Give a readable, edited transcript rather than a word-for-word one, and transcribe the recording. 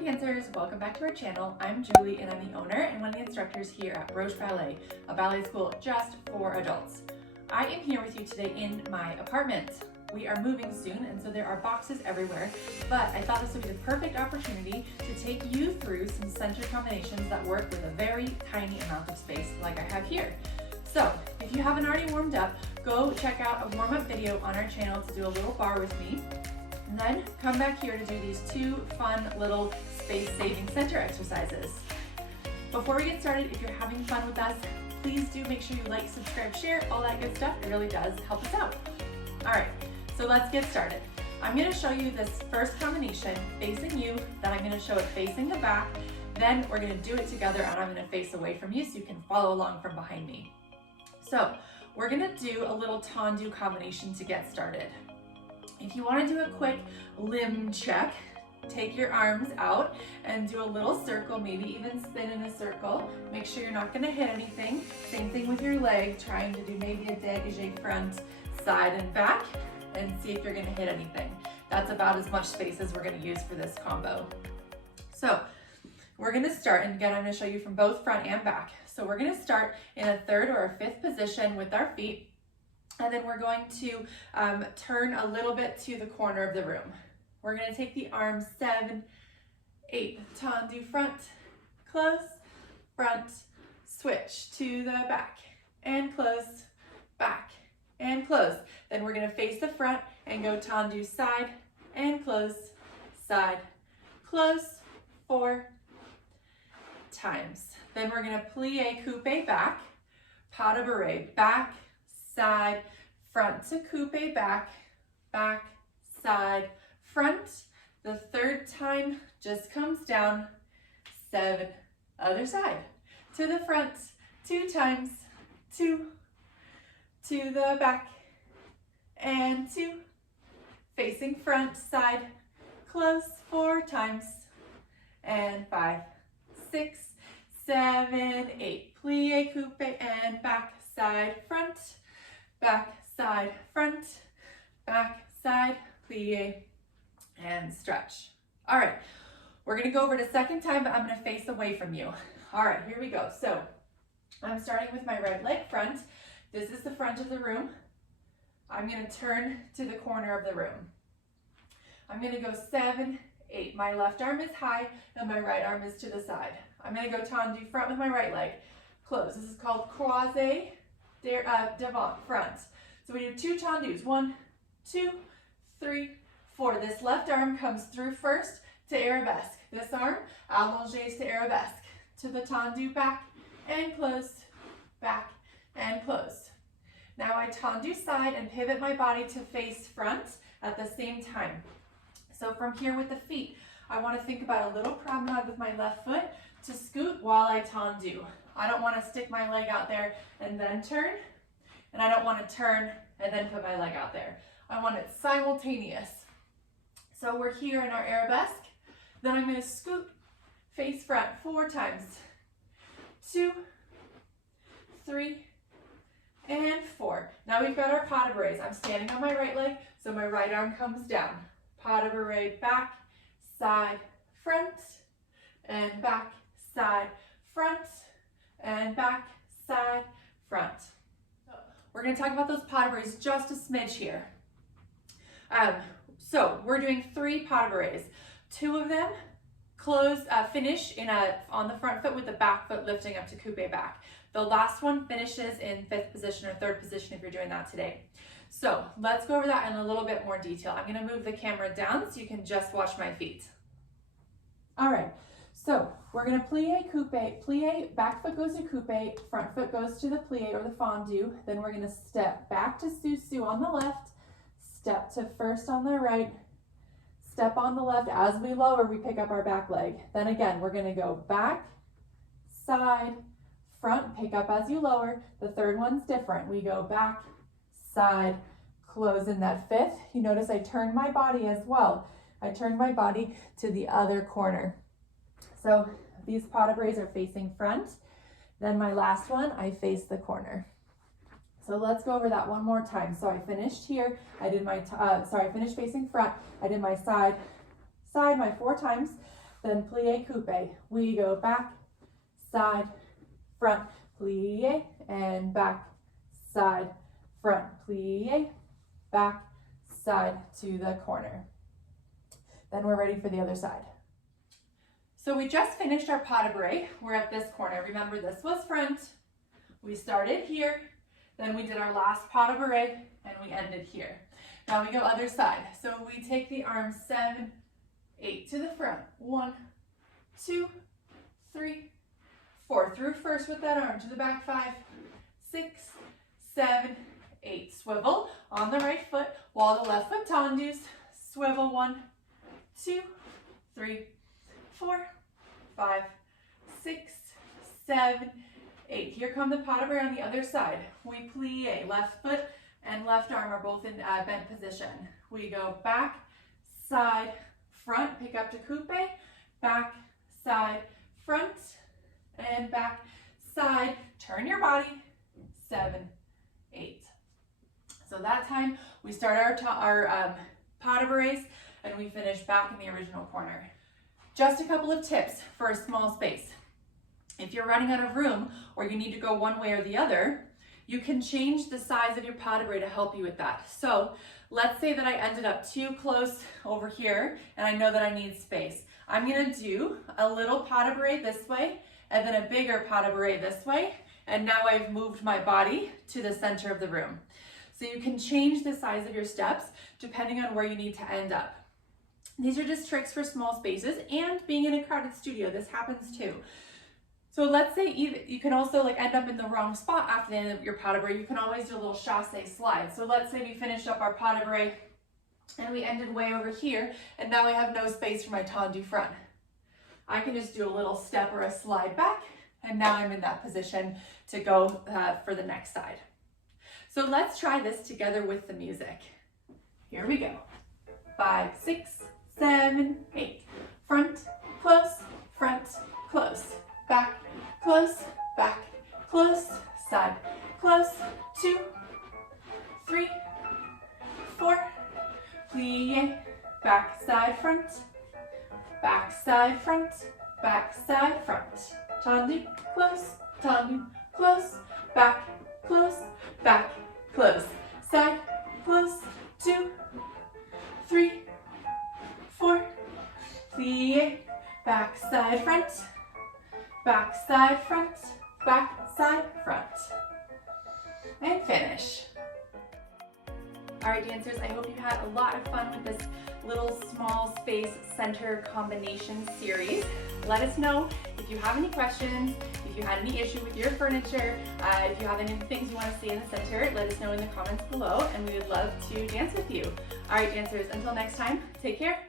dancers, welcome back to our channel. I'm Julie and I'm the owner and one of the instructors here at Broche Ballet, a ballet school just for adults. I am here with you today in my apartment. We are moving soon and so there are boxes everywhere, but I thought this would be the perfect opportunity to take you through some center combinations that work with a very tiny amount of space like I have here. So if you haven't already warmed up, go check out a warm-up video on our channel to do a little bar with me. And then come back here to do these two fun little space-saving center exercises. Before we get started, if you're having fun with us, please do make sure you like, subscribe, share, all that good stuff. It really does help us out. All right, so let's get started. I'm gonna show you this first combination facing you, then I'm gonna show it facing the back, then we're gonna do it together and I'm gonna face away from you so you can follow along from behind me. So we're gonna do a little tendu combination to get started. If you want to do a quick limb check, take your arms out and do a little circle, maybe even spin in a circle. Make sure you're not going to hit anything. Same thing with your leg, trying to do maybe a dégagé front, side and back, and see if you're going to hit anything. That's about as much space as we're going to use for this combo. So we're going to start, and again, I'm going to show you from both front and back. So we're going to start in a third or a fifth position with our feet. And then we're going to turn a little bit to the corner of the room. We're going to take the arms 7, 8, tendu front, close, front, switch to the back, and close, back, and close. Then we're going to face the front and go tendu side, and close, side, close, 4 times. Then we're going to plie coupe back, pas de bourree, back, side, front to coupe, back, back, side, front. The third time just comes down, 7, other side, to the front, 2 times, 2, to the back, and 2, facing front, side, close, 4 times, and 5, 6, 7, 8, plie coupe, and back, side, front, back, side, front, back, side, plie, and stretch. All right, we're gonna go over it a second time, but I'm gonna face away from you. All right, here we go. So I'm starting with my right leg front. This is the front of the room. I'm gonna turn to the corner of the room. I'm gonna go 7, 8. My left arm is high and my right arm is to the side. I'm gonna go tendu front with my right leg. Close. This is called croisé devant, front. So we do 2 tendus, 1, 2, 3, 4. This left arm comes through first to arabesque. This arm allongé to arabesque. To the tendu back and close, back and close. Now I tendu side and pivot my body to face front at the same time. So from here with the feet, I want to think about a little promenade with my left foot to scoot while I tendu. I don't want to stick my leg out there and then turn, and I don't want to turn and then put my leg out there. I want it simultaneous. So we're here in our arabesque. Then I'm going to scoot, face front 4 times. 2, 3, and 4. Now we've got our pas de bourrées. I'm standing on my right leg, so my right arm comes down. Pas de bourrée, back, side, front, and back, side, front, and back, side, front. We're going to talk about those pas de bourrées just a smidge here. So we're doing 3 pas de bourrées. 2 of them finish on the front foot with the back foot lifting up to coupe back. The last one finishes in 5th position or 3rd position if you're doing that today. So let's go over that in a little bit more detail. I'm going to move the camera down so you can just watch my feet. All right. So we're going to plie coupe, back foot goes to coupe, front foot goes to the plie or the fondue. Then we're going to step back to sous-sus on the left, step to first on the right, step on the left. As we lower, we pick up our back leg. Then again, we're going to go back, side, front, pick up as you lower. The third one's different. We go back, side, close in that 5th. You notice I turned my body as well. I turned my body to the other corner. So these pas de bourrées are facing front. Then my last one, I face the corner. So let's go over that one more time. So I finished here. I finished facing front. I did my side, my 4 times. then plie coupe. We go back, side, front, plie, and back, side, front, plie, back, side to the corner. Then we're ready for the other side. So we just finished our pas de bourree. We're at this corner. Remember, this was front. We started here, then we did our last pas de bourree, and we ended here. Now we go other side. So we take the arms 7, 8 to the front. 1, 2, 3, 4. Through first with that arm to the back. 5, 6, 7, 8. Swivel on the right foot while the left foot tendus. Swivel. 1, 2, 3, 4, 5, 6, 7, 8. Here come the pas de bourree on the other side. We plie. Left foot and left arm are both in bent position. We go back, side, front, pick up to coupe, back, side, front, and back, side. Turn your body. 7, 8. So that time we start our pas de bourrees and we finish back in the original corner. Just a couple of tips for a small space. If you're running out of room or you need to go one way or the other, you can change the size of your pas de bourree to help you with that. So let's say that I ended up too close over here and I know that I need space. I'm gonna do a little pas de bourree this way and then a bigger pas de bourree this way. And now I've moved my body to the center of the room. So you can change the size of your steps depending on where you need to end up. These are just tricks for small spaces, and being in a crowded studio, this happens too. So let's say you can also end up in the wrong spot after the end of your pas de bourree. You can always do a little chassé slide. So let's say we finished up our pas de bourree and we ended way over here, and now I have no space for my tendu front. I can just do a little step or a slide back, and now I'm in that position to go for the next side. So let's try this together with the music. Here we go. 5, 6, 7, 8. Front, close, back, close, side, close, 2, 3, 4, plie, back, side, front, back, side, front, back, side, front. Tendu, close, back, close, side, close, 2, 3, 4, plie, back, side, front, back, side, front, back, side, front. And finish. All right, dancers, I hope you had a lot of fun with this little small space center combination series. Let us know if you have any questions, if you had any issue with your furniture, if you have any things you want to see in the center, let us know in the comments below, and we would love to dance with you. All right, dancers, until next time, take care.